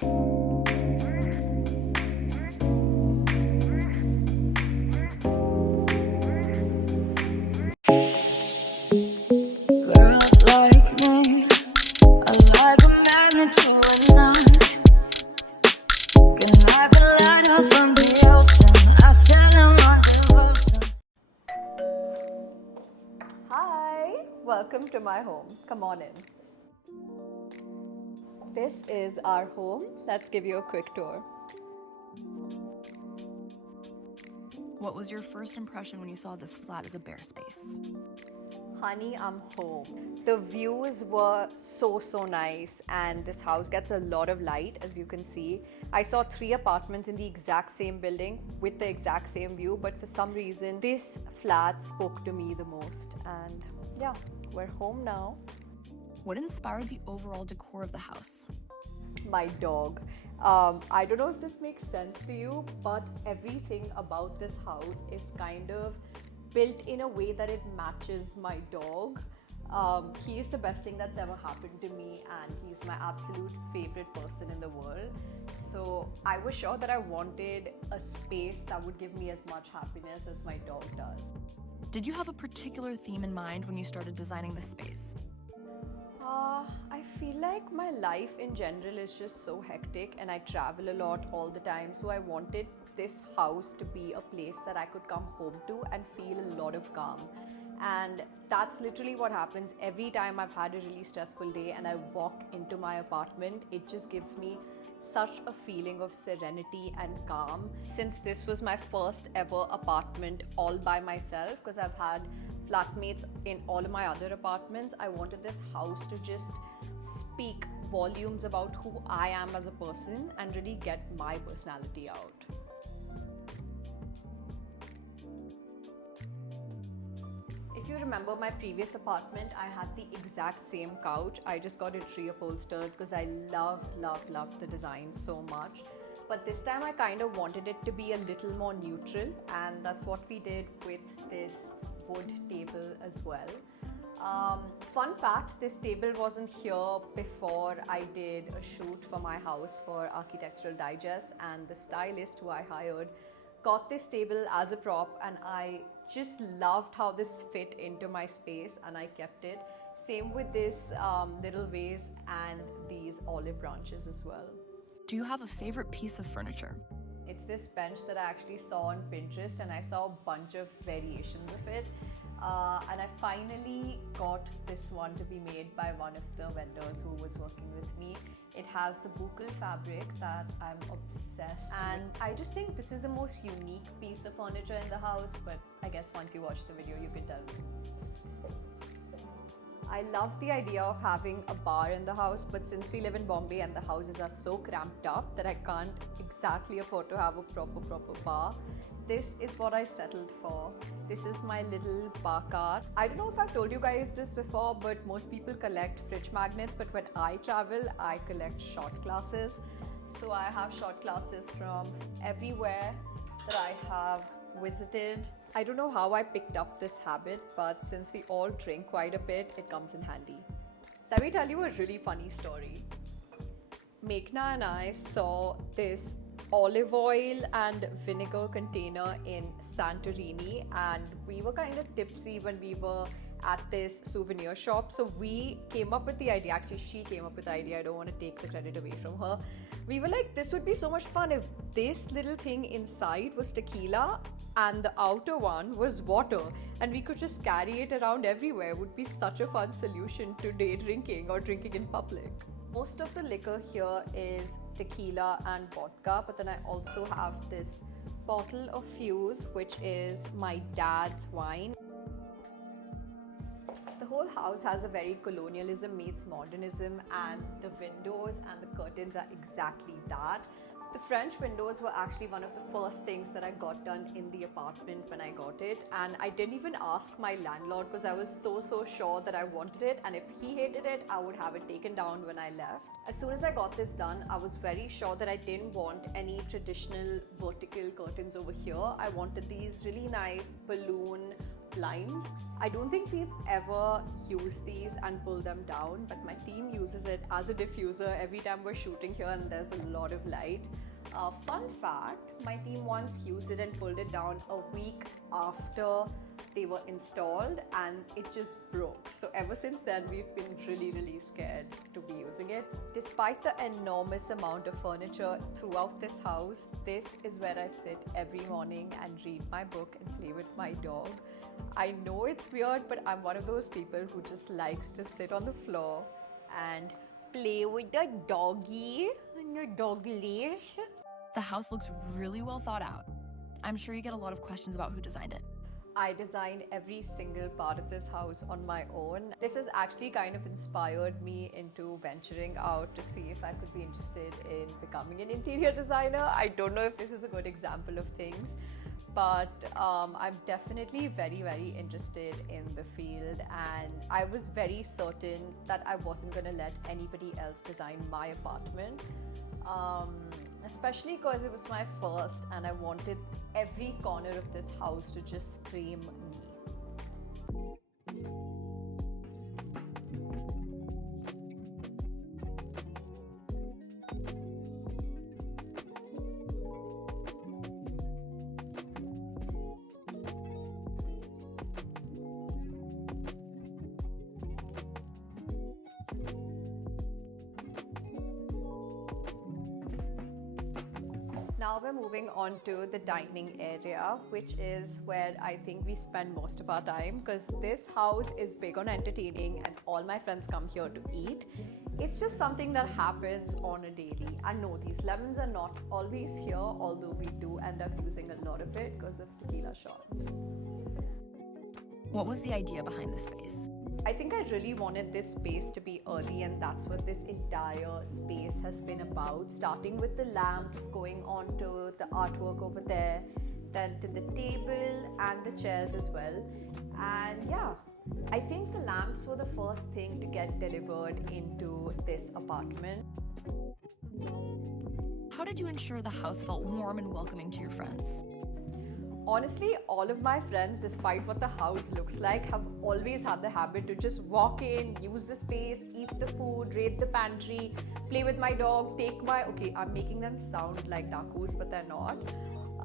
Girls like me are like a magnet to a knife. Can like a lighter from the ocean. I set them on devotion. Hi, welcome to my home. Come on in. This is our home. Let's give you a quick tour. What was your first impression when you saw this flat as a bare space? Honey, I'm home. The views were so nice, and this house gets a lot of light, as you can see. I saw 3 apartments in the exact same building with the exact same view, but for some reason this flat spoke to me the most. And yeah, we're home now. What inspired the overall decor of the house? My dog. I don't know if this makes sense to you, but everything about this house is kind of built in a way that it matches my dog. He is the best thing that's ever happened to me, and he's my absolute favorite person in the world. So I was sure that I wanted a space that would give me as much happiness as my dog does. Did you have a particular theme in mind when you started designing this space? I feel like my life in general is just so hectic, and I travel a lot all the time. So I wanted this house to be a place that I could come home to and feel a lot of calm. And that's literally what happens every time I've had a really stressful day and I walk into my apartment. It just gives me such a feeling of serenity and calm. Since this was my first ever apartment all by myself, because I've had flatmates in all of my other apartments, I wanted this house to just speak volumes about who I am as a person and really get my personality out. If you remember my previous apartment, I had the exact same couch. I just got it reupholstered because I loved the design so much. But this time I kind of wanted it to be a little more neutral, and that's what we did with this wood table as well. Fun fact, this table wasn't here before I did a shoot for my house for Architectural Digest, and the stylist who I hired got this table as a prop, and I just loved how this fit into my space, and I kept it. Same with this little vase and these olive branches as well. Do you have a favorite piece of furniture? It's this bench that I actually saw on Pinterest, and I saw a bunch of variations of it. And I finally got this one to be made by one of the vendors who was working with me. It has the buccal fabric that I'm obsessed with. And I just think this is the most unique piece of furniture in the house, but I guess once you watch the video, you can tell. I love the idea of having a bar in the house, but since we live in Bombay and the houses are so cramped up that I can't exactly afford to have a proper bar, this is what I settled for. This is my little bar cart. I don't know if I've told you guys this before, but most people collect fridge magnets, but when I travel, I collect shot glasses. So I have shot glasses from everywhere that I have visited. I don't know how I picked up this habit, but since we all drink quite a bit, it comes in handy. Let me tell you a really funny story. Meghna and I saw this olive oil and vinegar container in Santorini, and we were kind of tipsy when we were at this souvenir shop. So we came up with the idea, actually she came up with the idea, I don't want to take the credit away from her. We were like, this would be so much fun if this little thing inside was tequila and the outer one was water, and we could just carry it around everywhere. It would be such a fun solution to day drinking or drinking in public. Most of the liquor here is tequila and vodka, but then I also have this bottle of Fuse, which is my dad's wine. The whole house has a very colonialism meets modernism, and the windows and the curtains are exactly that. The French windows were actually one of the first things that I got done in the apartment when I got it, and I didn't even ask my landlord because I was so sure that I wanted it, and if he hated it, I would have it taken down when I left. As soon as I got this done, I was very sure that I didn't want any traditional vertical curtains over here. I wanted these really nice balloon blinds. I don't think we've ever used these and pulled them down, but my team uses it as a diffuser every time we're shooting here and there's a lot of light. Fun fact, my team once used it and pulled it down a week after they were installed and it just broke. So ever since then, we've been really scared to be using it. Despite the enormous amount of furniture throughout this house, this is where I sit every morning and read my book and play with my dog. I know it's weird, but I'm one of those people who just likes to sit on the floor and play with the doggy and your dog leash. The house looks really well thought out. I'm sure you get a lot of questions about who designed it. I designed every single part of this house on my own. This has actually kind of inspired me into venturing out to see if I could be interested in becoming an interior designer. I don't know if this is a good example of things, but I'm definitely very interested in the field, and I was very certain that I wasn't going to let anybody else design my apartment. Especially because it was my first and I wanted every corner of this house to just scream me. Now we're moving on to the dining area, which is where I think we spend most of our time, because this house is big on entertaining and all my friends come here to eat. It's just something that happens on a daily. And no, these lemons are not always here, although we do end up using a lot of it because of tequila shots. What was the idea behind this space? I think I really wanted this space to be earthy, and that's what this entire space has been about. Starting with the lamps, going on to the artwork over there, then to the table and the chairs as well. And yeah, I think the lamps were the first thing to get delivered into this apartment. How did you ensure the house felt warm and welcoming to your friends? Honestly, all of my friends, despite what the house looks like, have always had the habit to just walk in, use the space, eat the food, raid the pantry, play with my dog, okay, I'm making them sound like Dakus, but they're not.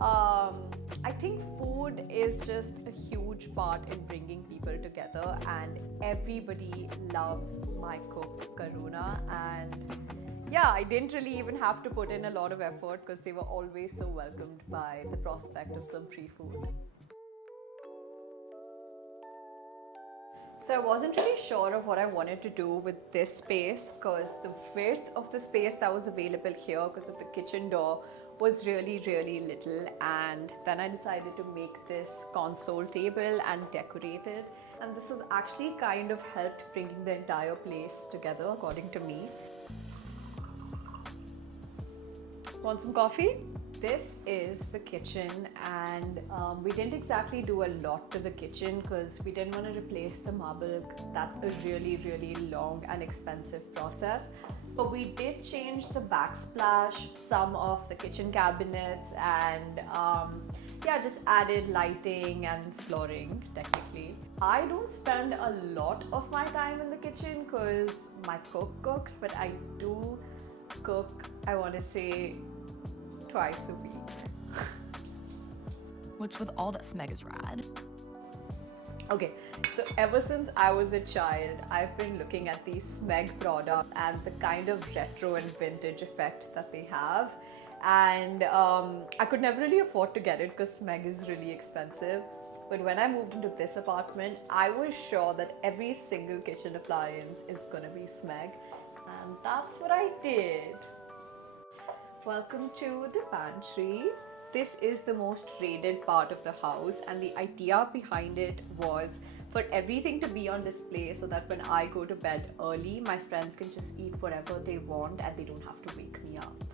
I think food is just a huge part in bringing people together, and everybody loves my cook, Karuna, and yeah, I didn't really even have to put in a lot of effort because they were always so welcomed by the prospect of some free food. So I wasn't really sure of what I wanted to do with this space, because the width of the space that was available here because of the kitchen door was really little, and then I decided to make this console table and decorate it, and this has actually kind of helped bringing the entire place together, according to me. Want some coffee? This is the kitchen, and we didn't exactly do a lot to the kitchen because we didn't want to replace the marble. That's a really long and expensive process. But we did change the backsplash, some of the kitchen cabinets, and yeah, just added lighting and flooring technically. I don't spend a lot of my time in the kitchen because my cook cooks, but I do cook, I want to say, twice a week. Which with all that Smeg is rad. Okay, so ever since I was a child, I've been looking at these Smeg products and the kind of retro and vintage effect that they have. And I could never really afford to get it because Smeg is really expensive. But when I moved into this apartment, I was sure that every single kitchen appliance is gonna be Smeg. And that's what I did. Welcome to the pantry. This is the most raided part of the house, and the idea behind it was for everything to be on display so that when I go to bed early, my friends can just eat whatever they want and they don't have to wake me up.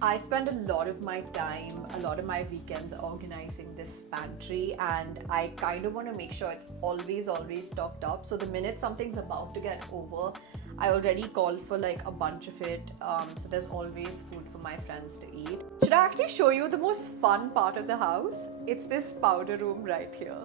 I spend a lot of my time, a lot of my weekends organizing this pantry, and I kind of want to make sure it's always stocked up. So the minute something's about to get over, I already called for like a bunch of it, so there's always food for my friends to eat. Should I actually show you the most fun part of the house? It's this powder room right here.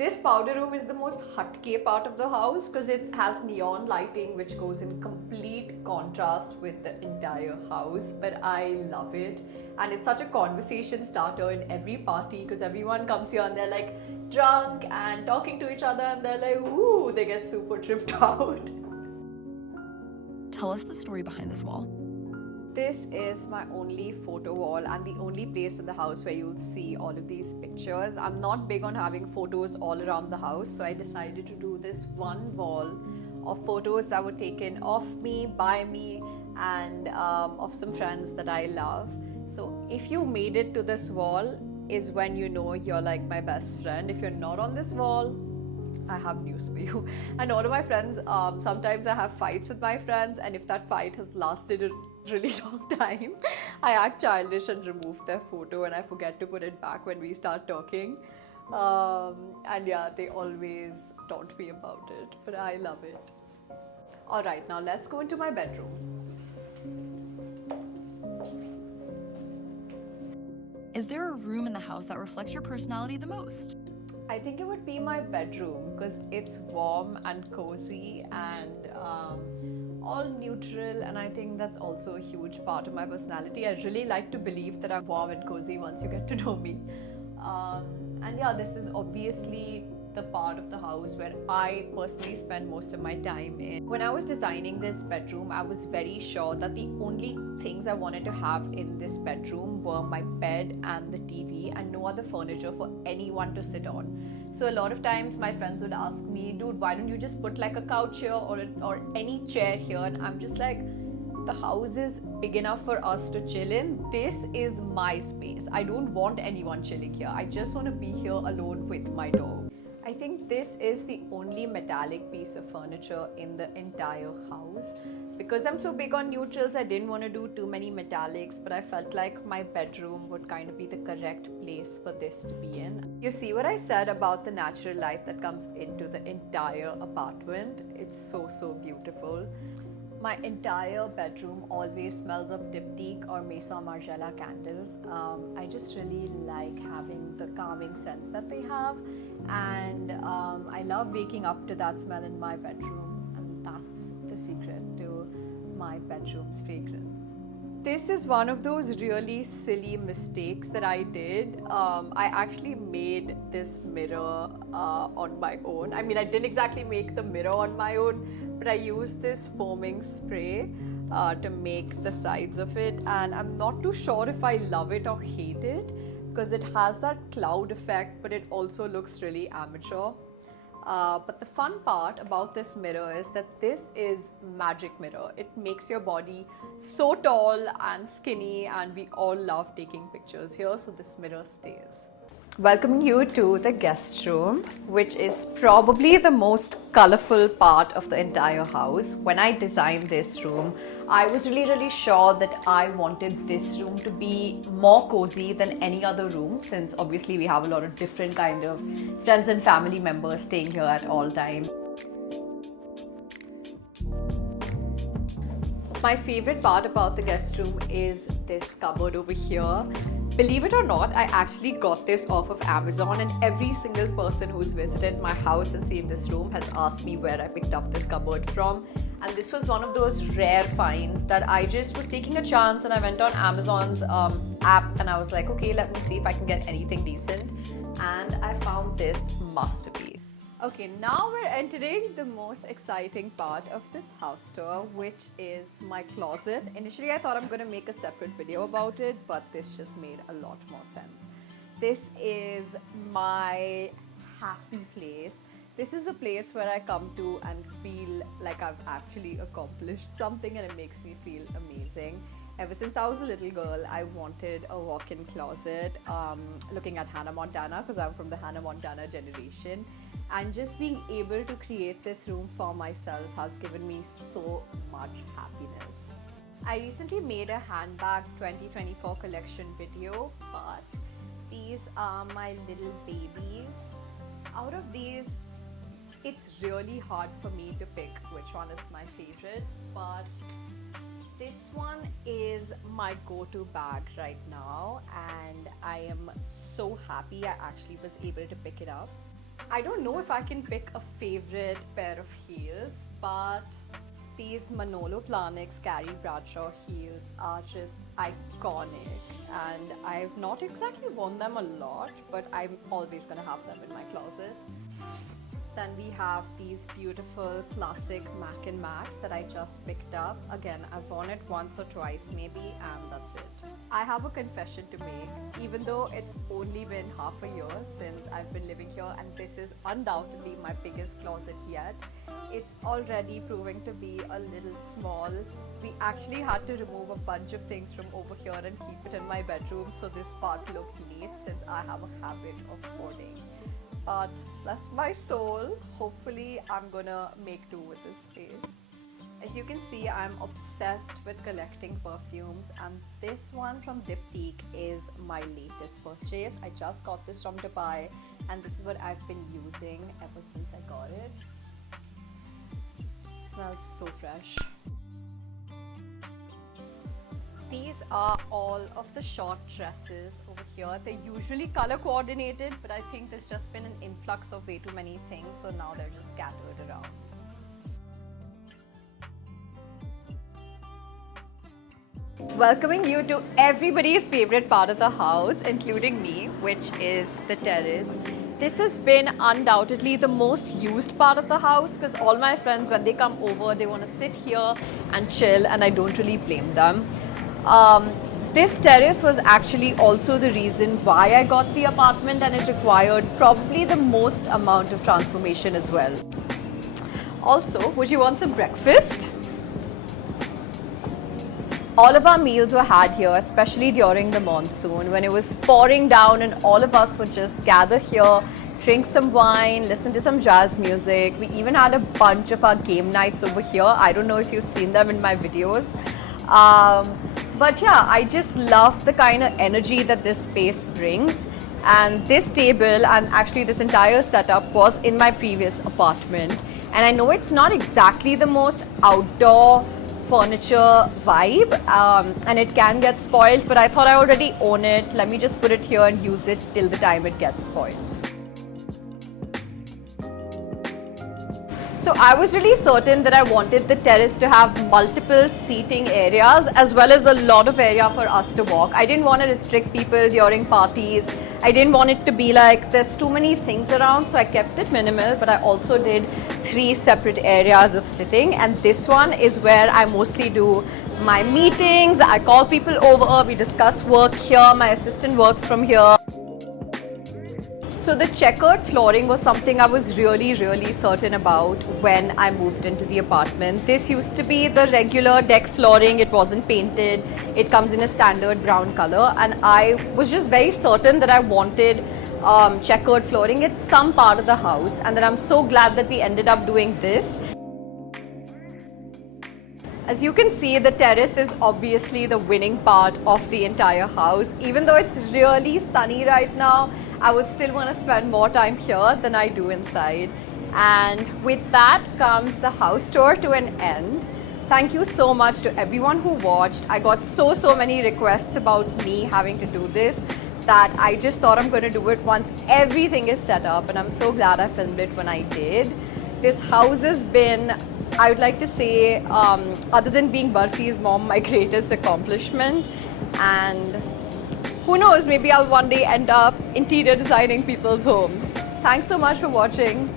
This powder room is the most hatke part of the house because it has neon lighting which goes in complete contrast with the entire house, but I love it. And it's such a conversation starter in every party because everyone comes here and they're like drunk and talking to each other and they're like, ooh, they get super tripped out. Tell us the story behind this wall. This is my only photo wall and the only place in the house where you'll see all of these pictures. I'm not big on having photos all around the house, so I decided to do this one wall of photos that were taken of me, by me, and of some friends that I love. So if you made it to this wall is when you know you're like my best friend. If you're not on this wall, I have news for you. And all of my friends, sometimes I have fights with my friends, and if that fight has lasted a really long time, I act childish and remove their photo and I forget to put it back when we start talking. And yeah, they always taunt me about it, but I love it. Alright, now let's go into my bedroom. Is there a room in the house that reflects your personality the most? I think it would be my bedroom because it's warm and cozy and all neutral, and I think that's also a huge part of my personality. I really like to believe that I'm warm and cozy once you get to know me. And yeah, this is obviously the part of the house where I personally spend most of my time in. When I was designing this bedroom, I was very sure that the only things I wanted to have in this bedroom were my bed and the TV and no other furniture for anyone to sit on. So a lot of times my friends would ask me, dude, why don't you just put like a couch here or any chair here? And I'm just like, the house is big enough for us to chill in. This is my space. I don't want anyone chilling here. I just want to be here alone with my dog. I think this is the only metallic piece of furniture in the entire house. Because I'm so big on neutrals, I didn't want to do too many metallics, but I felt like my bedroom would kind of be the correct place for this to be in. You see what I said about the natural light that comes into the entire apartment? It's so beautiful. My entire bedroom always smells of Diptyque or Maison Margiela candles. I just really like having the calming scents that they have, and I love waking up to that smell in my bedroom, and that's the secret to my bedroom's fragrance. This is one of those really silly mistakes that I did. I actually made this mirror on my own. I mean, I didn't exactly make the mirror on my own, but I used this foaming spray to make the sides of it, and I'm not too sure if I love it or hate it because it has that cloud effect, but it also looks really amateur. But the fun part about this mirror is that this is magic mirror. It makes your body so tall and skinny, and we all love taking pictures here, so this mirror stays. Welcoming you to the guest room, which is probably the most colorful part of the entire house. When I designed this room, I was really sure that I wanted this room to be more cozy than any other room, since obviously we have a lot of different kind of friends and family members staying here at all times. My favorite part about the guest room is this cupboard over here. Believe it or not, I actually got this off of Amazon, and every single person who's visited my house and seen this room has asked me where I picked up this cupboard from. And this was one of those rare finds that I just was taking a chance, and I went on Amazon's app and I was like, okay, let me see if I can get anything decent. And I found this masterpiece. Okay, now we're entering the most exciting part of this house tour, which is my closet. Initially, I thought I'm going to make a separate video about it, but this just made a lot more sense. This is my happy place. This is the place where I come to and feel like I've actually accomplished something, and it makes me feel amazing. Ever since I was a little girl, I wanted a walk-in closet, looking at Hannah Montana, because I'm from the Hannah Montana generation. And just being able to create this room for myself has given me so much happiness. I recently made a handbag 2024 collection video, but these are my little babies. Out of these, it's really hard for me to pick which one is my favorite, but this one is my go-to bag right now, and I am so happy I actually was able to pick it up. I don't know if I can pick a favorite pair of heels, but these Manolo Blahniks Carrie Bradshaw heels are just iconic, and I've not exactly worn them a lot, but I'm always gonna have them in my closet. Then we have these beautiful classic Mac and Macs that I just picked up. Again, I've worn it once or twice maybe, and that's it. I have a confession to make. Even though it's only been half a year since I've been living here, and this is undoubtedly my biggest closet yet, it's already proving to be a little small. We actually had to remove a bunch of things from over here and keep it in my bedroom so this part looked neat, since I have a habit of hoarding. But bless my soul, hopefully I'm gonna make do with this space. As you can see, I'm obsessed with collecting perfumes, and this one from Diptyque is my latest purchase. I just got this from Dubai, and this is what I've been using ever since I got it. It smells so fresh. These are all of the short dresses over here. They're usually color coordinated, but I think there's just been an influx of way too many things, so now they're just scattered around. Welcoming you to everybody's favorite part of the house, including me, which is the terrace. This has been undoubtedly the most used part of the house, because all my friends, when they come over, they want to sit here and chill, and I don't really blame them. This terrace was actually also the reason why I got the apartment, and it required probably the most amount of transformation as well. Also, would you want some breakfast? All of our meals were had here, especially during the monsoon when it was pouring down and all of us would just gather here, drink some wine, listen to some jazz music. We even had a bunch of our game nights over here. I don't know if you've seen them in my videos. But yeah, I just love the kind of energy that this space brings. And this table and actually this entire setup was in my previous apartment. And I know it's not exactly the most outdoor furniture vibe, and it can get spoiled, but I thought I already own it. Let me just put it here and use it till the time it gets spoiled. So I was really certain that I wanted the terrace to have multiple seating areas as well as a lot of area for us to walk. I didn't want to restrict people during parties. I didn't want it to be like there's too many things around, so I kept it minimal, but I also did 3 separate areas of sitting, and this one is where I mostly do my meetings. I call people over, we discuss work here, my assistant works from here. So the checkered flooring was something I was really certain about when I moved into the apartment. This used to be the regular deck flooring, it wasn't painted, it comes in a standard brown color, and I was just very certain that I wanted checkered flooring at some part of the house, and that I'm so glad that we ended up doing this. As you can see, the terrace is obviously the winning part of the entire house. Even though it's really sunny right now, I would still want to spend more time here than I do inside. And with that comes the house tour to an end. Thank you so much to everyone who watched. I got so many requests about me having to do this that I just thought I'm going to do it once everything is set up, and I'm so glad I filmed it when I did. This house has been, I would like to say, other than being Barfi's mom, my greatest accomplishment. And who knows, maybe I'll one day end up interior designing people's homes. Thanks so much for watching.